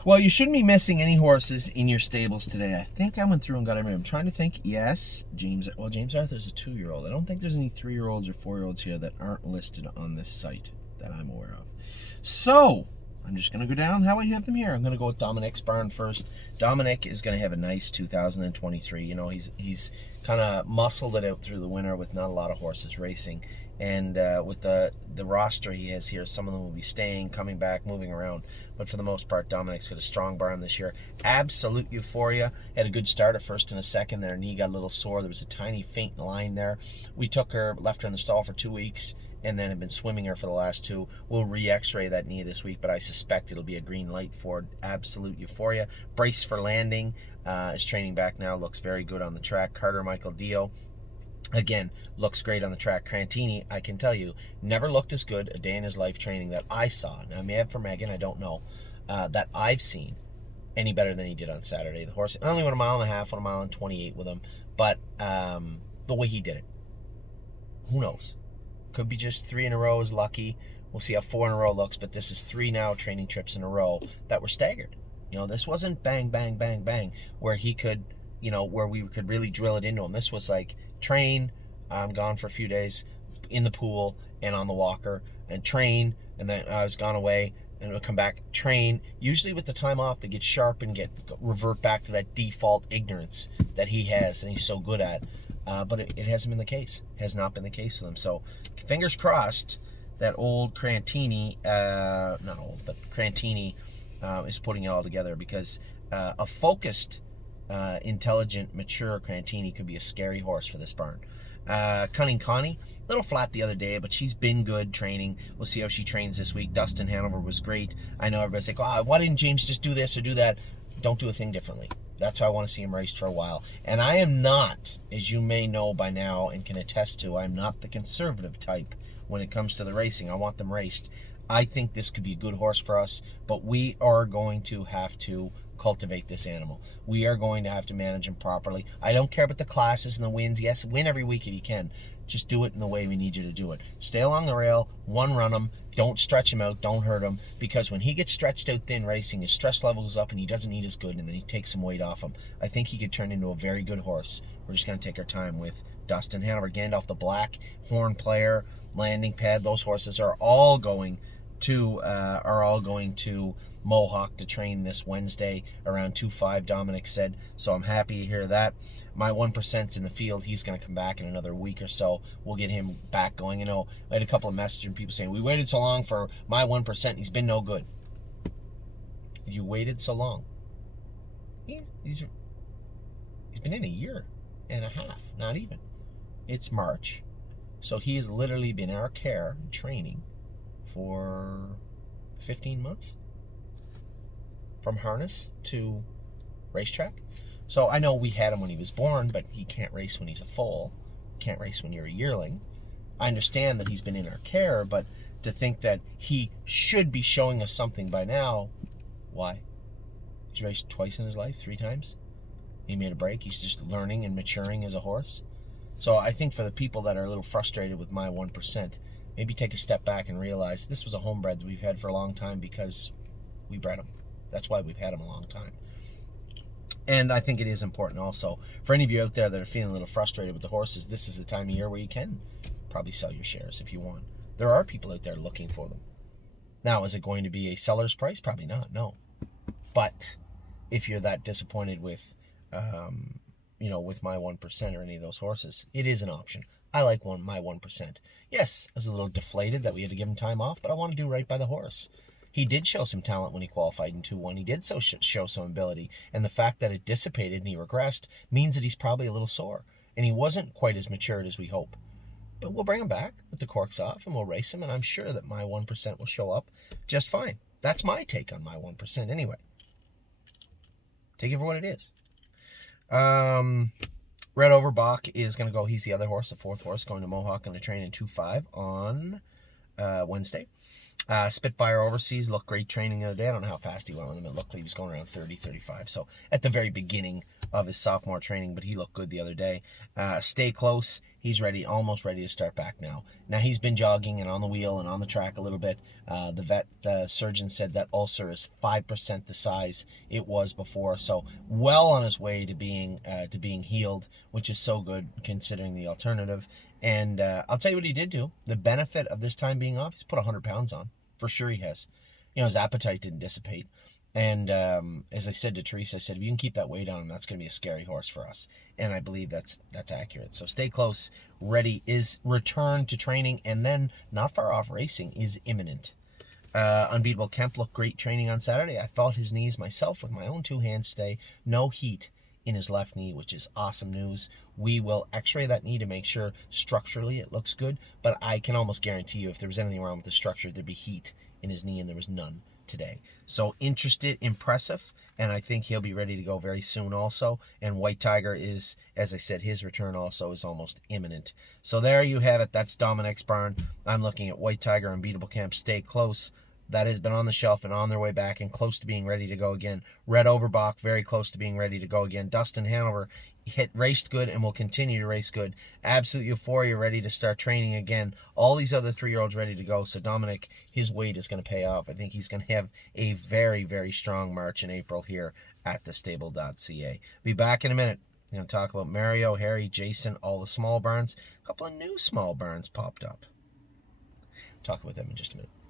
Well, you shouldn't be missing any horses in your stables today. I think I went through and got everything. I'm trying to think. Yes, James Arthur's a 2-year-old. I don't think there's any 3-year-olds or 4-year-olds here that aren't listed on this site that I'm aware of. So, I'm just going to go down how I have them here. I'm going to go with Dominic's barn first. Dominic is going to have a nice 2023. You know, he's kind of muscled it out through the winter with not a lot of horses racing. And with the roster he has here, some of them will be staying, coming back, moving around. But for the most part, Dominic's got a strong barn this year. Absolute Euphoria had a good start, a first and a second. Her knee got a little sore. There was a tiny faint line there. We took her, left her in the stall for 2 weeks, and then have been swimming her for the last 2. We'll re-x-ray that knee this week, but I suspect it'll be a green light for Absolute Euphoria. Brace for Landing is training back now. Looks very good on the track. Carter Michael Dio, again, looks great on the track. Crantini, I can tell you, never looked as good a day in his life training that I saw. Now, I may have for Megan, I don't know, that I've seen any better than he did on Saturday. The horse only went a mile and a half, went a mile and 28 with him, but the way he did it, who knows? Could be just 3 in a row is lucky. We'll see how 4 in a row looks, but this is 3 now training trips in a row that were staggered. You know, this wasn't bang, bang, bang, bang, where he could, you know, where we could really drill it into him. This was like, train, I'm gone for a few days in the pool and on the walker, and train, and then I was gone away, and it'll come back, train. Usually with the time off, they get sharp and revert back to that default ignorance that he has and he's so good at. But it hasn't been the case. Has not been the case with him. So fingers crossed that old Crantini, not old, but Crantini is putting it all together, because a focused, intelligent, mature Crantini could be a scary horse for this barn. Cunning Connie, a little flat the other day, but she's been good training. We'll see how she trains this week. Dustin Hanover was great. I know everybody's like, oh, why didn't James just do this or do that? Don't do a thing differently. That's how I want to see him raced for a while. And I am not, as you may know by now and can attest to, I'm not the conservative type when it comes to the racing. I want them raced. I think this could be a good horse for us, but we are going to have to cultivate this animal. We are going to have to manage him properly. I don't care about the classes and the wins. Yes, win every week if you can. Just do it in the way we need you to do it. Stay along the rail, one run him. Don't stretch him out. Don't hurt him. Because when he gets stretched out thin racing, his stress level goes up and he doesn't eat as good, and then he takes some weight off him. I think he could turn into a very good horse. We're just going to take our time with Dustin Hanover. Gandalf the Black, Horn Player, Landing Pad. Those horses are all going to Mohawk to train this Wednesday around 2:05, Dominic said. So I'm happy to hear that. My 1%'s in the field. He's going to come back in another week or so. We'll get him back going. You know, I had a couple of messages from people saying, we waited so long for my 1%. He's been no good. You waited so long. He's been in a year and a half, not even. It's March. So he has literally been in our care, training, for 15 months. From harness to racetrack. So I know we had him when he was born, but he can't race when he's a foal. Can't race when you're a yearling. I understand that he's been in our care, but to think that he should be showing us something by now, why? He's raced twice in his life, 3 times. He made a break. He's just learning and maturing as a horse. So I think for the people that are a little frustrated with my 1%, maybe take a step back and realize this was a homebred that we've had for a long time because we bred him. That's why we've had him a long time. And I think it is important also, for any of you out there that are feeling a little frustrated with the horses, this is the time of year where you can probably sell your shares if you want. There are people out there looking for them. Now, is it going to be a seller's price? Probably not, no. But if you're that disappointed with, with my 1% or any of those horses, it is an option. I like my 1%. Yes, I was a little deflated that we had to give him time off, but I want to do right by the horse. He did show some talent when he qualified in 2-1. He did show some ability. And the fact that it dissipated and he regressed means that he's probably a little sore. And he wasn't quite as matured as we hope. But we'll bring him back with the corks off and we'll race him. And I'm sure that my 1% will show up just fine. That's my take on my 1% anyway. Take it for what it is. Red Overbach is going to go. He's the other horse, the 4th horse, going to Mohawk and to train in 2:05 on Wednesday. Spitfire Overseas looked great training the other day. I don't know how fast he went with him. It looked like he was going around 30, 35. So at the very beginning of his sophomore training, but he looked good the other day. Stay Close. He's ready, almost ready to start back now. Now he's been jogging and on the wheel and on the track a little bit. The vet surgeon said that ulcer is 5% the size it was before, so well on his way to being healed, which is so good considering the alternative. And I'll tell you what he did do. The benefit of this time being off, he's put 100 pounds on. For sure he has. His appetite didn't dissipate. And as I said to Teresa, I said, if you can keep that weight on him, that's going to be a scary horse for us. And I believe that's accurate. So stay close. Ready is return to training, and then not far off racing is imminent. Unbeatable Kemp looked great training on Saturday. I felt his knees myself with my own 2 hands today. No heat in his left knee, which is awesome news. We will x-ray that knee to make sure structurally it looks good, but I can almost guarantee you if there was anything wrong with the structure, there'd be heat in his knee, and there was none today. So impressive, and I think he'll be ready to go very soon also. And White Tiger is, as I said, his return also is almost imminent. So there you have it. That's Dominics barn. I'm looking at White Tiger, Unbeatable Camp. Stay close. That has been on the shelf and on their way back and close to being ready to go again. Red Overbach, very close to being ready to go again. Dustin Hanover raced good and will continue to race good. Absolute Euphoria ready to start training again. All these other 3-year-olds ready to go. So Dominic, his weight is going to pay off. I think he's going to have a very, very strong March and April here at the stable.ca. Be back in a minute. I'm going to talk about Mario, Harry, Jason, all the small barns. A couple of new small barns popped up. Talk about them in just a minute.